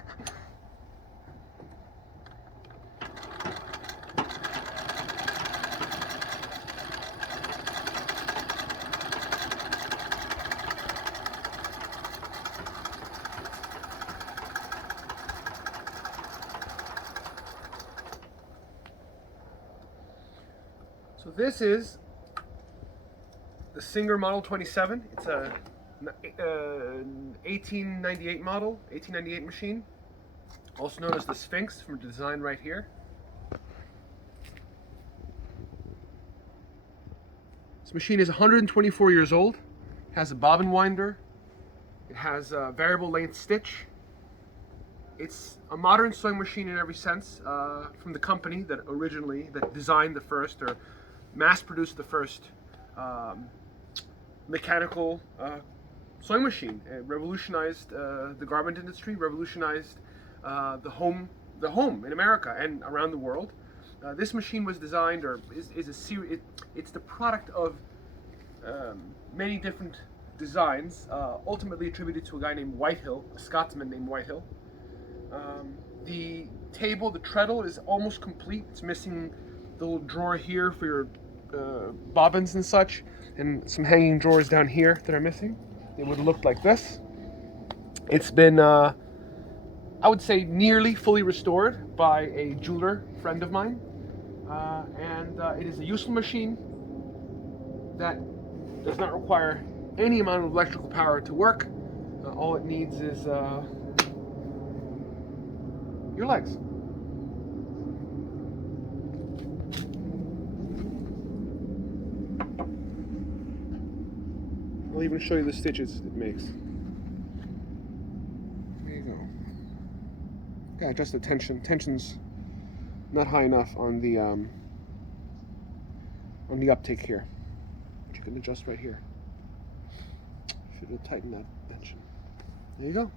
So this is the Singer Model 27. It's a 1898 model, 1898 machine, also known as the Sphinx from the design right here. This machine is 124 years old, has a bobbin winder, it has a variable length stitch. It's a modern sewing machine in every sense, from the company that designed the first or mass-produced the first mechanical sewing machine. It revolutionized the garment industry, revolutionized the home in America and around the world. This machine was designed, or is a series. It's the product of many different designs, ultimately attributed to a guy named Whitehill, a Scotsman named Whitehill. The table, the treadle, is almost complete. It's missing the little drawer here for your bobbins and such, and some hanging drawers down here that are missing. It would have looked like this. It's been, I would say, nearly fully restored by a jeweler friend of mine, and it is a useful machine that does not require any amount of electrical power to work. All it needs is your legs. I'll even show you the stitches it makes. There you go. Gotta adjust the tension. Tension's not high enough on the uptake here, which you can adjust right here. Should have tightened that tension. There you go.